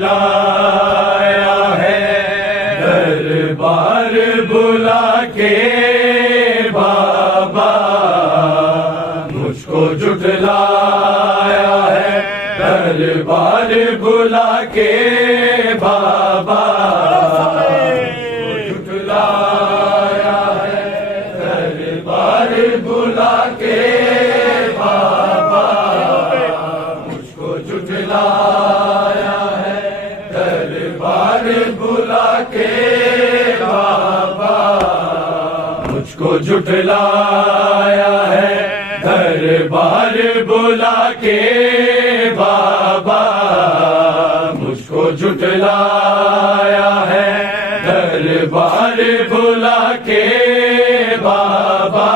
लाया है दरबार बुला के बाबा, मुझको जुटलाया है दरबार बुला के बाबा, जुटलाया है दरबार बुला के बाबा, मुझको जुटलाया दरबार बुला के बाबा, मुझको जुटलाया है दरबार बुला के बाबा, मुझको जुटलाया है दरबार बुला के बाबा,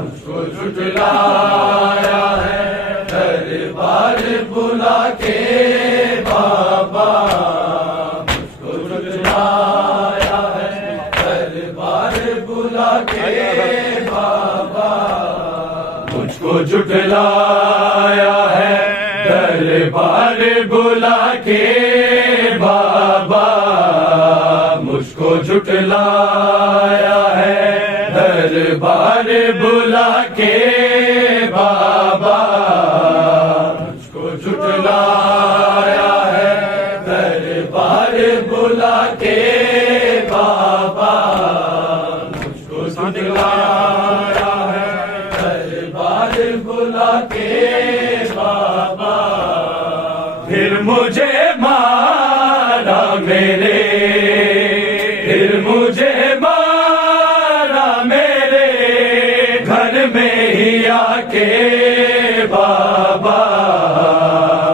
मुझको जुटलाया है दरबार बुला के बाबा, मुझको जुटलाया है दरबार बुला के बाबा, मुझको जुटलाया है दरबार बुला के बाबा, मुझको जुटलाया है दरबार बुला के बाबा, मुझको जुटलाया है दरबार बुला के बाबा, मुझको जुटलाया है दरबार बुला के बाबा, फिर मुझे मारा मेरे, फिर मुझे मारा मेरे घर में ही आके बाबा,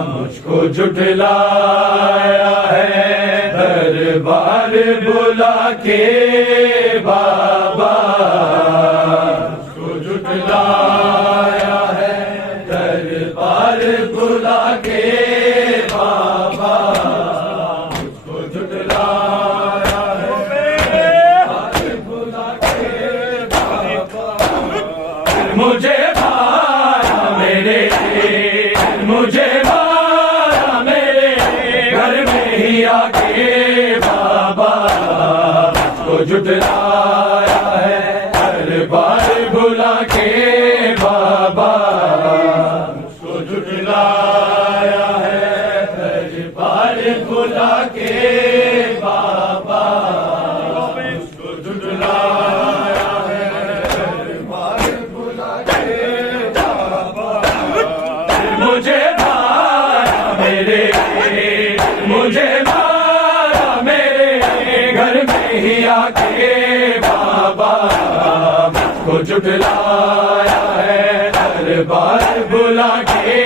मुझको जुटलाया है दरबार बुला के बाबा, मुझको जुटलाया है दरबार बुला के बाबा, मुझको जुटलाया है दरबार बुला के बाबा, मुझे मारा मेरे, मुझे मारा मेरे घर में ही आके बाबा, मुझको जुटलाया है दरबार बुला के बाबा, मुझको जुटलाया है दरबार बुला के बाबा, मुझको जुटलाया है दरबार बुला के बाबा, मुझे मारा मेरे, मुझे मारा मेरे घर में ही आके बाबा, मुझको जुटलाया है दरबार बुला के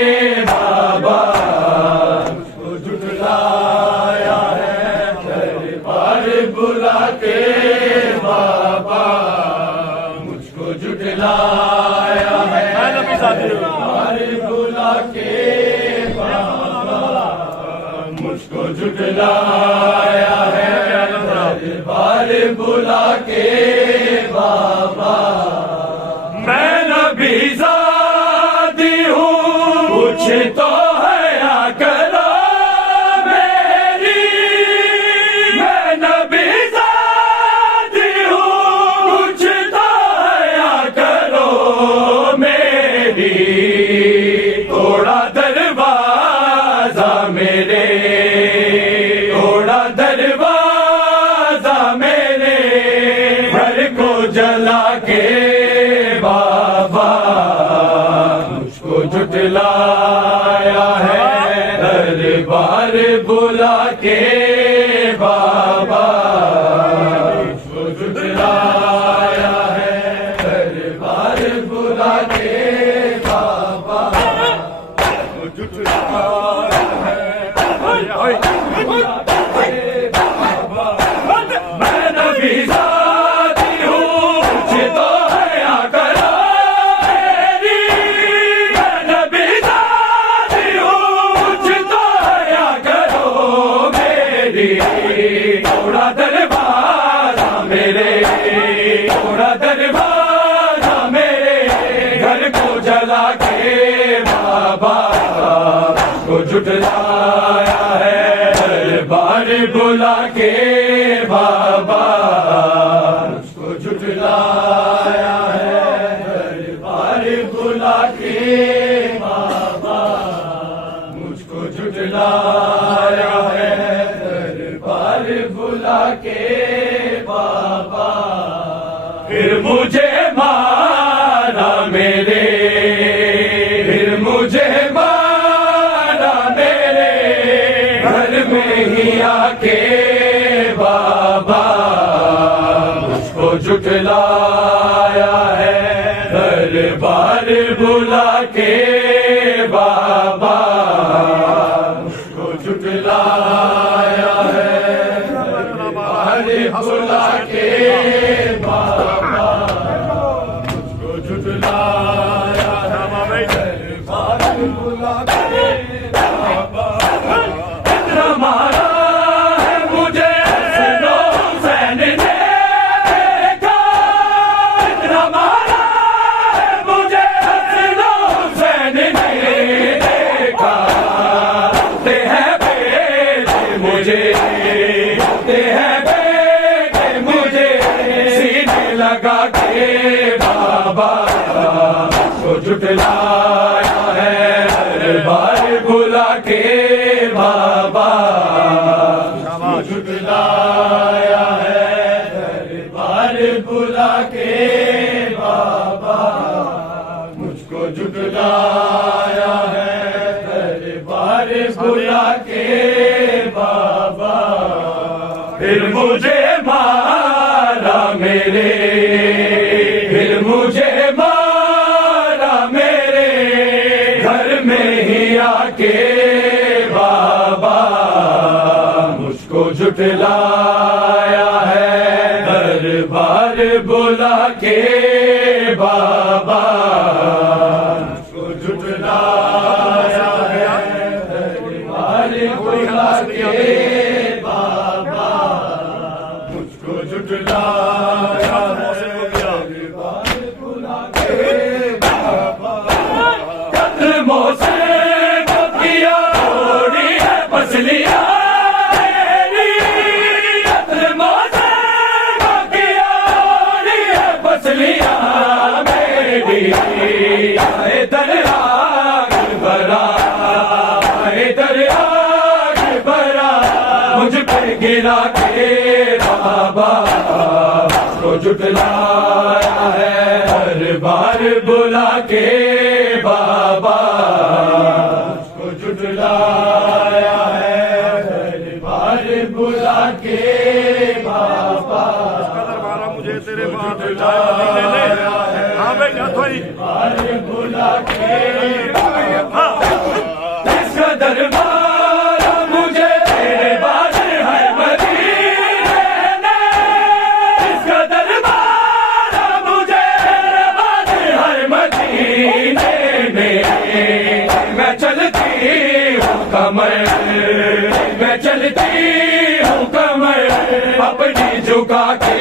बाबा, मुझको जुटलाया है दरबार बुला के बाबा, मुझको जुटलाया है दरबार बुला के बाबा, मुझको जुटलाया है दरबार बुला के बाबा, मैं नबी ज़ादी हूँ, कुछ तो है करो मेरी, मैं नबी ज़ादी हूँ, कुछ तो है करो मेरी, थोड़ा दरवाजा मेरे, थोड़ा दरवाजा मेरे घर को जला के इसका दरवाजा मेरे घर को जला के बाबा को जुटलाया है, दरबार बुला के बाबा को जुटलाया है, दरबार बुला के बाबा मुझको जुटलाया है, दरबार बुला के बाबा। फिर मुझे मारा मेरे, फिर मुझे मारा मेरे घर में ही आके बाबा मुझको जुटलाया है, दरबार बुला के बाबा मुझको जुटलाया है, दरबार बुला के बाबा मुझको जुटलाया है, दरबार बुला के बाबा। इतना मारा है मुझे सुनो हुसैन ने देखा, इतना मारा है मुझे सुनो हुसैन ने देखा, ते हैं बेटे मुझे, ते हैं बेटे मुझे सीने लगा के बाबा को जुटलाया है, दरबार बुला के बाबा को जुटलाया है, दरबार बुला के बाबा मुझको जुटलाया है, दरबार बुला के बाबा। फिर मुझे मारा मेरे, फिर मुझे मारा मेरे घर में ही आके बाबा मुझको जुटलाया है, दरबार बुला के बाबा मुझको जुटलाया है, दरबार बुला के बाबा मुझको जुटलाया है, दरबार बुला के बाबा। कदमों से तो किया थोड़ी है पसलियां मेरी, कदमों से तो किया थोड़ी है पसलियां मेरी, आए दरिया भरा, आए दरिया भरा मुझ पे गिरा के बाबा को जुटलाया है, दरबार बुला के बाबा को जुटलाया है, दरबार बुला के बाबा मुझे तेरे जुटलाया है, दरबार बुला के बाबा। इसका दरबार मुझे तेरे बाद है मदीने ने, इसका दरबार मुझे तेरे बाद है मदीने में। मैं चलती हूँ कमर, मैं चलती हूँ कमर अपनी झुका के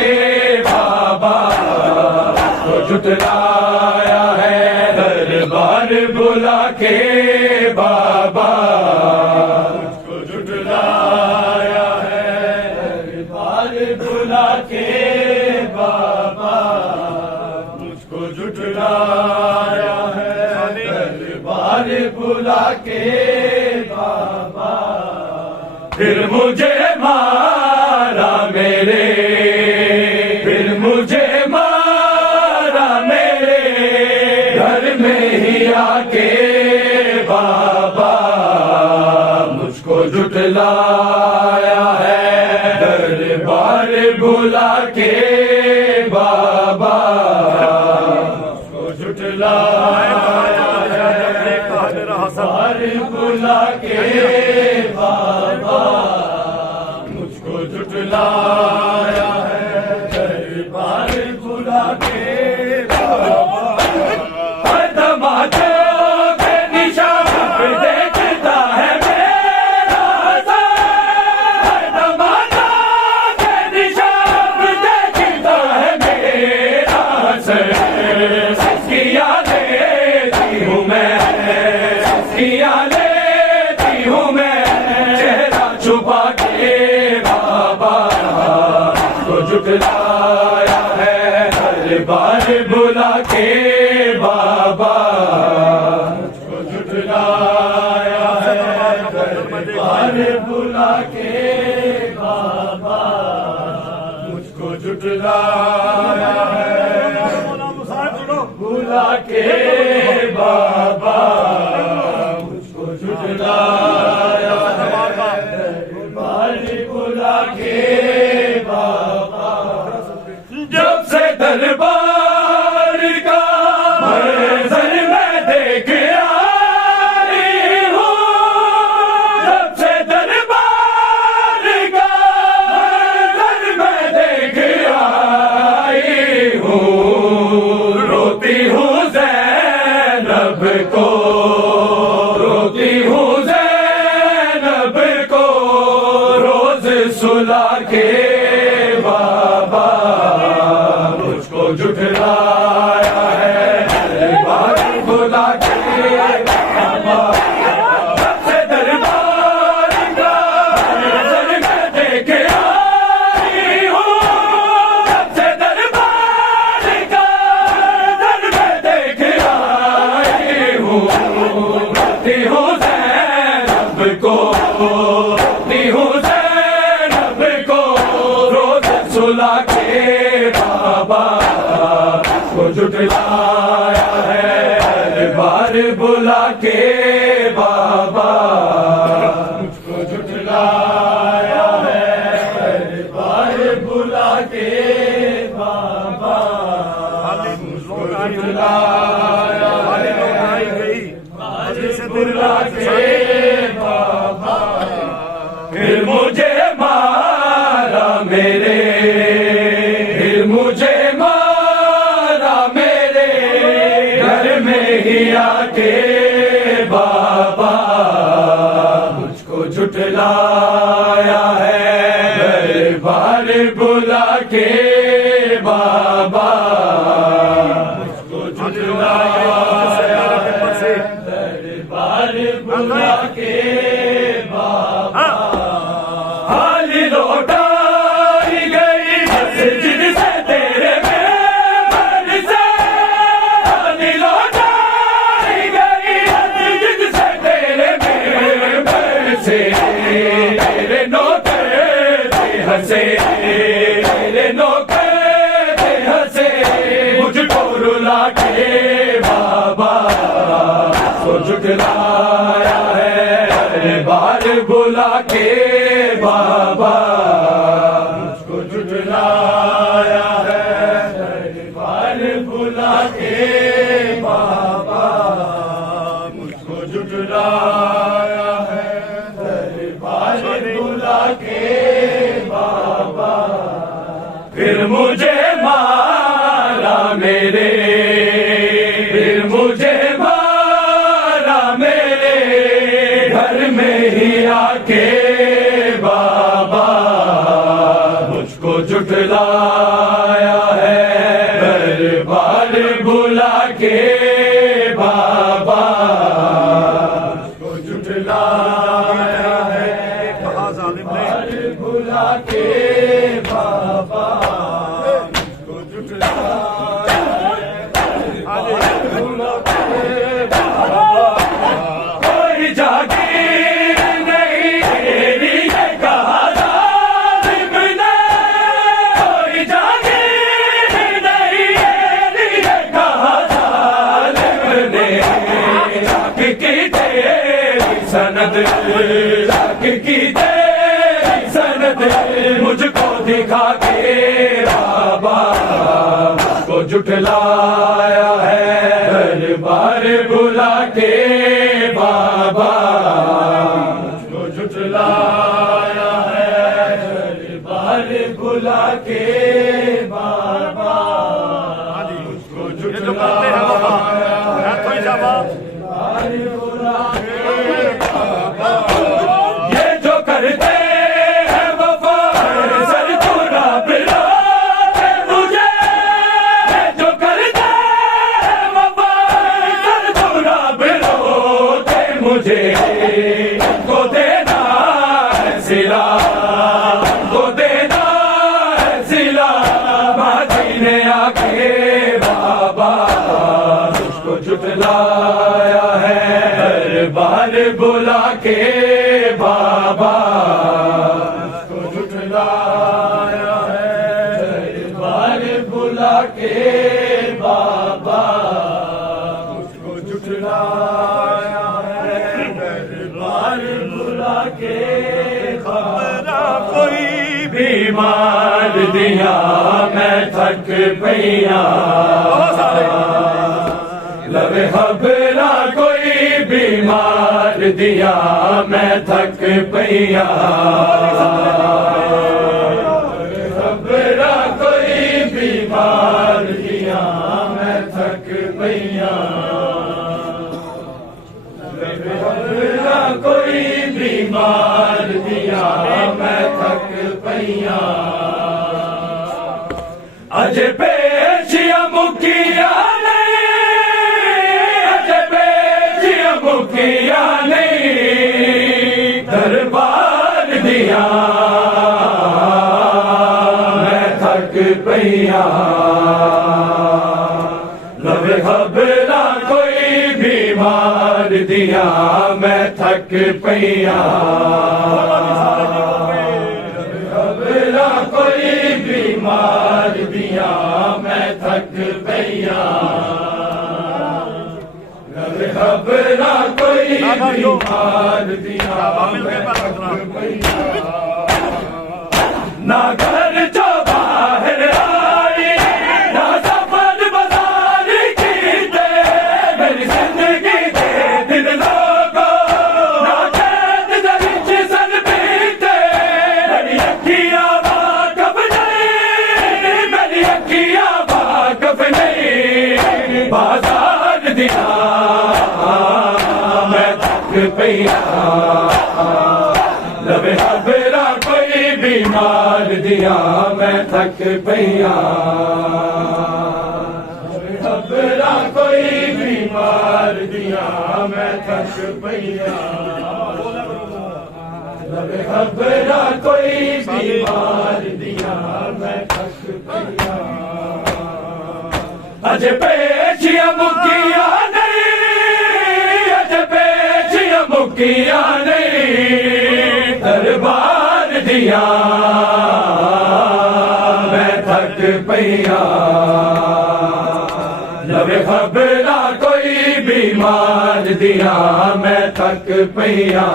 बाबा को जुटलाया है, दरबार बुला के बाबा को जुटलाया है, दरबार बुला के बाबा मुझको जुटलाया है, दरबार बुला के बाबा। फिर मुझे मारा मेरे, फिर मुझे मारा मेरे घर में ही आके बाबा मुझको जुटलाया है, दरबार बुला के बाबा मुझको जुटलाया है, दरबार बुला के बाबा मुझको जुटलाया है, दरबार बुला के बाबा। दमादों के निशान पे देखता है मेरा सर, दमादों के निशान पे देखता है मेरा झुठलाया है हर बार बुला के बाबा, मुझको झुठलाया है हर बार बुला के बाबा, मुझको झुठलाया है बुला के बाबा, मुझको झुठलाया है बार बुला के बाबा। जब से दरबार का मंजर मैं देख आई हूँ, जब से दरबार का मंजर मैं देख आई हूँ, रोती हूँ ज़ैनब को, रोती हूँ ज़ैनब को रोज सुला के बाबा, मुझको झुठलाया है हर बार बुला के बाबा। जब से दरबार का मंजर मैं देख आई हूँ, जब से दरबार का मंजर मैं देख आई हूँ, रोती हूँ ज़ैनब को, रोती हूँ ज़ैनब को रोज सुला के बाबा, को झुठलाया है हर बार बुला के बाबा, मुझको झुठलाया है हर बार बुला के बाबा, मुझको झुठलाया है बुला के बाबा। फिर मुझे मारा मेरे, फिर मुझे मारा मेरे घर में ही आके बाबा, मुझको झुठलाया है हर बार बुला के बाबा, मुझको झुठलाया है हर बार बुला के बाबा। हाली लौटाई गई मस्जिद से तेरे मेहमान से, हाली लौटाई गई मस्जिद से तेरे मेहमान से, तेरे नौकर थे हंसे, तेरे नौकर थे हंसे, मुझको रुला के बाबा, को झुठलाया है हर बार बुला के बाबा, मुझको झुठलाया है हर बार बुला के बाबा, मुझको झुठलाया है हर बार बुला के बाबा। फिर मुझे मारा मेरे, फिर मुझे घर में ही आके बाबा, मुझको झुठलाया है हर बार बुला के बाबा, मुझको झुठलाया है बार बुला के बाबा, मुझको झुठलाया है बुला के बाबा। कोई जागीर नहीं तेरी ये कहा जालिम ने, कोई जागीर नहीं तेरी ये कहा जालिम ने, लाख की तेरी सनद, लाख की तेरी सनद मुझको दिखा के बाबा, मुझको झुठलाया है हर बार बुला के बाबा, मुझको झुठलाया है हर बार बुला के बाबा, मुझको झुठलाया है हर बुला के बाबा। ये जो करते हैं वफा सर चुरा पिला मुझे, ये जो करते बाबा जी ने आके बाबा उसको झुठलाया है, हर बार बुला के बाबा उसको झुठलाया है, हर बार बुला के बाबा उसको झुठलाया है, हर बार बुला के बाबा। कोई बीमार दिया मैं थक पैया, लवे खबरा कोई बीमार दिया मैं थक पैया, खबरा कोई बीमार दिया मैं थक पैया, खबरा कोई बीमार दिया मैं थक पैया। अज पेशिया मुकिया नहीं, अज पेशिया मुकिया नहीं, दरबार दिया मैं थक पैया, लवे खबरा कोई बीमार दिया मैं थक पैया, खबरा कोई बीमार दिया मैं थक पैया, खबरा कोई बीमार दिया मैं थक पैया। ना घर जो बाहर आई, ना सफर बाजार की दे, मेरी जिंदगी दे दिल लोगो, ना कैद दे विच सन बीते, मेरी अखियां वाकफ नहीं, मेरी अखियां वाकफ नहीं, बाजार दिया मैं थक पैया, लवे खबरा कोई बीमार दिया मैं थक पैया, खबरा कोई बीमार दिया मैं थक पैया, लवे खबरा कोई बीमार दिया मैं थक पैया। अज पेशिया मुकिया नहीं, अज पेशिया मुकिया नहीं, दरबार दिया मैं थक पैया, लवे खबरा कोई बीमार दिया मैं थक पैया,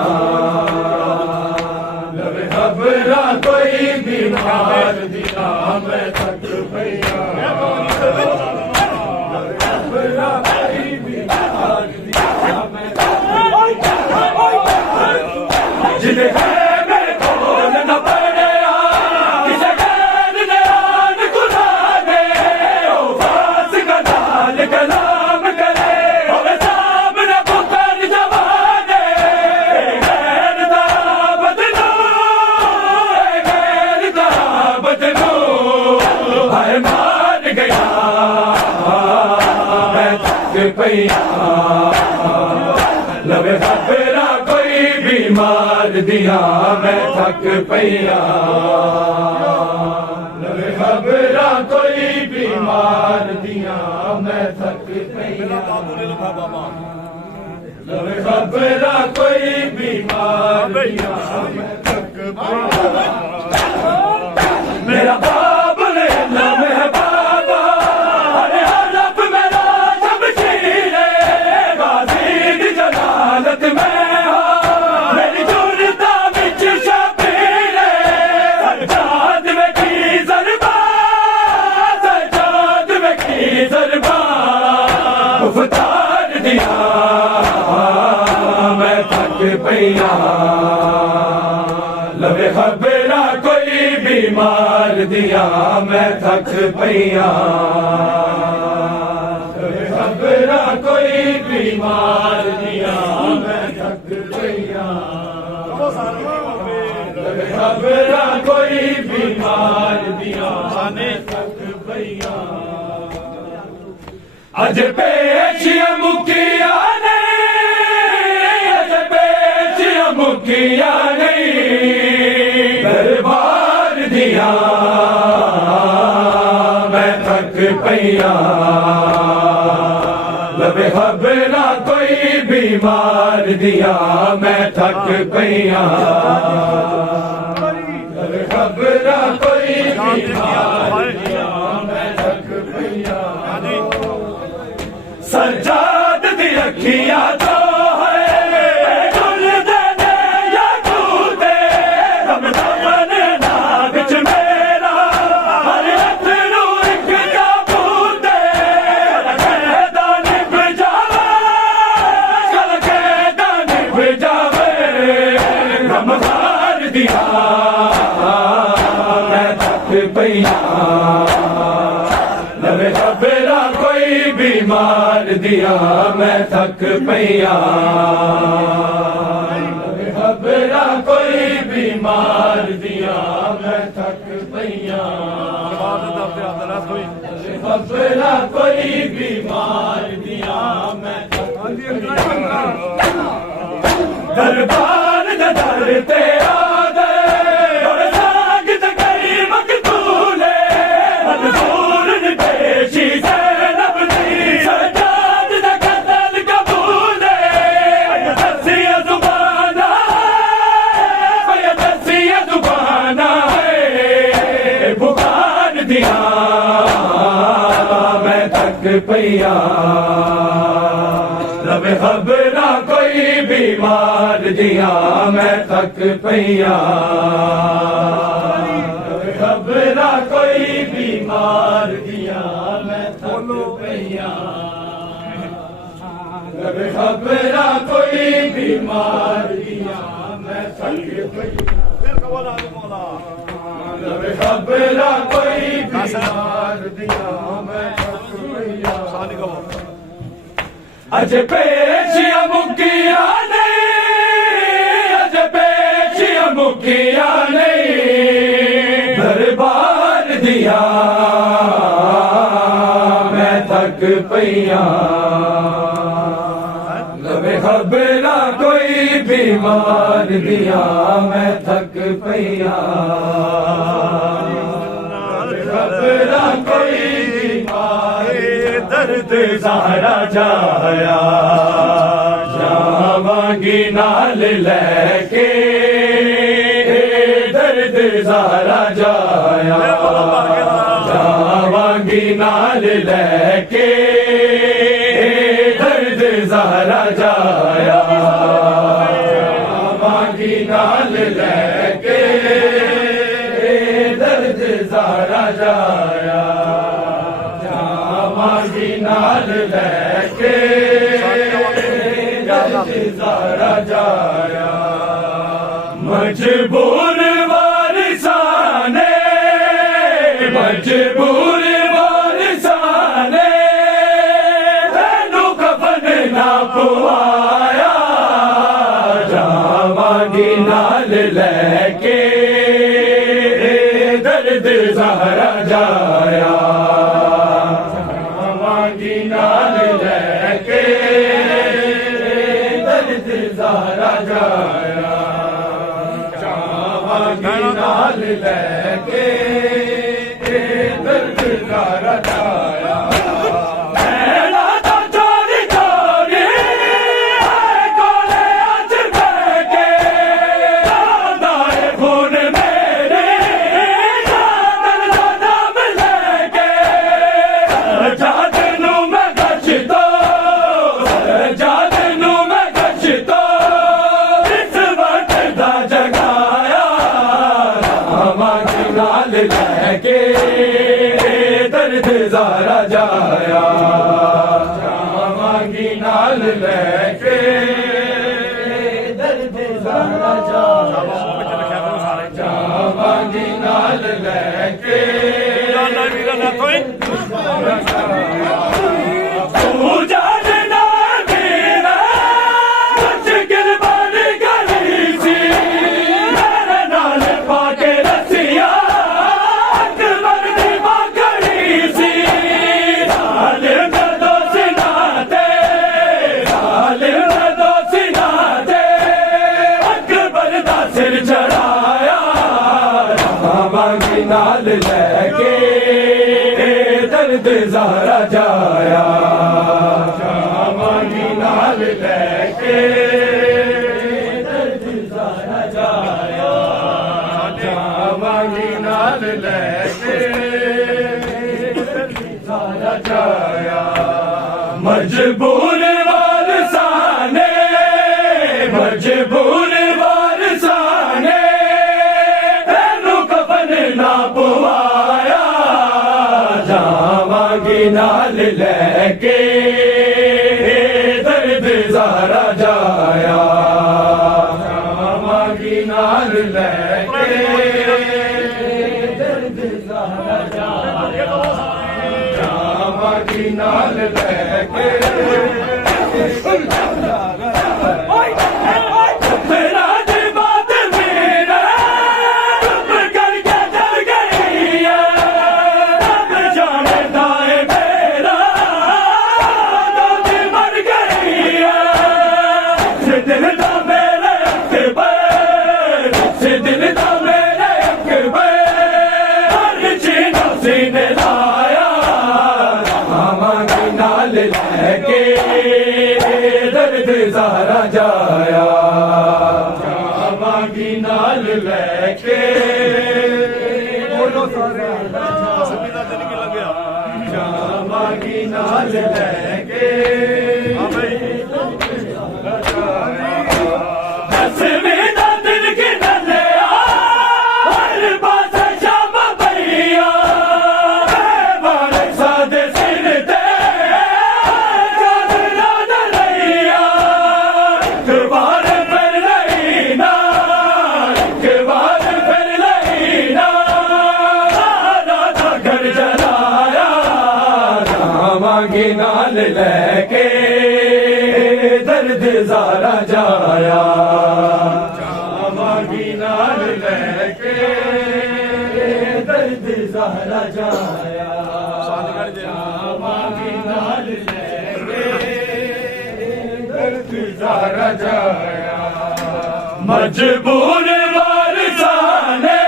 लवे खबरा कोई बीमार दिया मैं थक पैया, खबरा कोई बीमार दिया मैं थक पैया। जिन्हें है मेरे बोल न पड़ेगा, किसे गैर ने आन खुला दे, ओ फास का नाल कलाम करे, और सामने पुकार जवाने, गैर दा बदलो, गैर दा बदलो, हाय मान गया मैं थक पैया, लवे खबरा कोई बीमार दिया मैं थक पैया, लवे खबरा कोई बीमार दिया मैं थक पैया, लवे खबरा कोई बीमार दिया मैं थक पैया। मेरा बाबुल अल्लाह में बाबा, अरे हलफ मेरा शमशीर गाजी दी जलालत में, मेरी जुर्दा विच शबीर सज्जाद में की ज़रबा, सज्जाद में की ज़रबा, उफ्तार दिया मैं थक पैया, लवे खबरा कोई बीमार दिया मैं थक पैया, लवे खबरा कोई बीमार दिया मैं थक पैया, लवे खबरा कोई बीमार दिया मैं थक पैया। अज पेशिया मुकिया नहीं, अज पेशिया मुकिया नहीं, दरबार दिया पईया लवे खबरा कोई बीमार दिया मैं थक पईया लवे खबरा कोई बीमार दिया मैं थक पईया सजाद दी अखियां तो पईया लवे खबरा कोई बीमार दिया मैं थक पईया लवे खबरा कोई बीमार दिया मैं थक पईया लवे खबरा कोई बीमार दिया मैं थक पईया दरबार दा दर तेरा मैं थक पईया लवे खबरा कोई बीमार दिया मैं थक पईया लवे खबरा कोई बीमार दिया मैं थक पईया लवे खबरा कोई बीमार दिया मैं थक पईया लवे खबरा कोई बीमार दिया मैं थक पईया अज पेशिया मुकिया नहीं अज पेशिया मुकिया नहीं दरबार दिया मैं थक पईया लवे खबरा कोई बीमार दिया मैं थक पईया खबरा कोई बीमार दर्द ज़हरा जाया जावांगी नाल लेके दर्द ज़हरा जाया जावांगी नाल लेके दर्द ज़हरा जाया जावांगी नाल लेके दर्द ज़हरा जाया जावांगी नाल लेके दर्द ज़हरा जाया मजबूर वारिसाने मजबूर वारिसाने तेनू कफन ना पवाया जावांगी नाल लेके दर्द ज़हरा जाया जावांगी नाल लेके दर्द ज़हरा जाया जावांगी नाल लेके दर्द ज़हरा जाया लेके दर्द ज़हरा जाया जावांगी नाल लेके दर्द ज़हरा जाया जावांगी नाल लेके नाल लेके दर्द ज़हरा जाया जावांगी नाल लैके दर्द ज़हरा जाया जावांगी नाल लैके दर्द ज़हरा जाया मजबूर वारसाने मजबूर वारसाने तेनू कफन ना पवाया जावांगी नाल लैके दर्द ज़हरा जाया जावांगी नाल लैके दर्द ज़हरा जाया जावांगी नाल लैके तेरा जज्बात मेरा चुप करके चल गई है रब जानता है मेरा दर्द मर गई है से दिल दा मेरे अकबर से दिल दा मेरे अकबर हर चीज़ सीने लाया जावांगी नाल लैके दर्द ज़हरा जाया जावांगी नाल लैके बोलो सारे संगीता चली की लग गया जावांगी नाल लैके हाँ भाई दसवीं दा दिन गिन लिया हर पास शाम पईया बालक सादे सिर ते चादरा डलैया एक बार फिर लईना एक बार फिर लईना राधा घर जलाया जावांगी नाल लैके दर्द ज़हरा जाया जावांगी नाल लैके दर्द ज़हरा जाया जावांगी नाल लैके दर्द ज़हरा जाया मजबूर वारसाने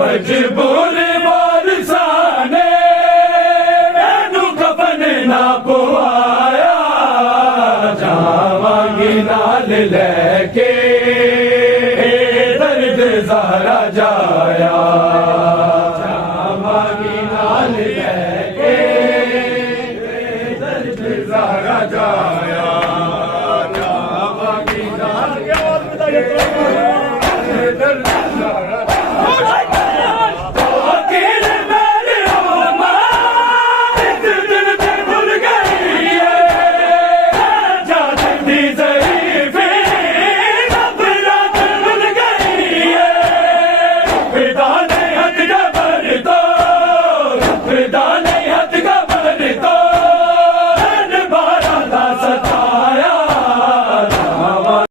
मजबूर वारसाने तेनू कफन ना पवाया जावांगी नाल लैके दर्द ज़हरा जाया जावांगी नाल लैके दर्द ज़हरा जाया जावांगी नाल लैके दर्द ज़हरा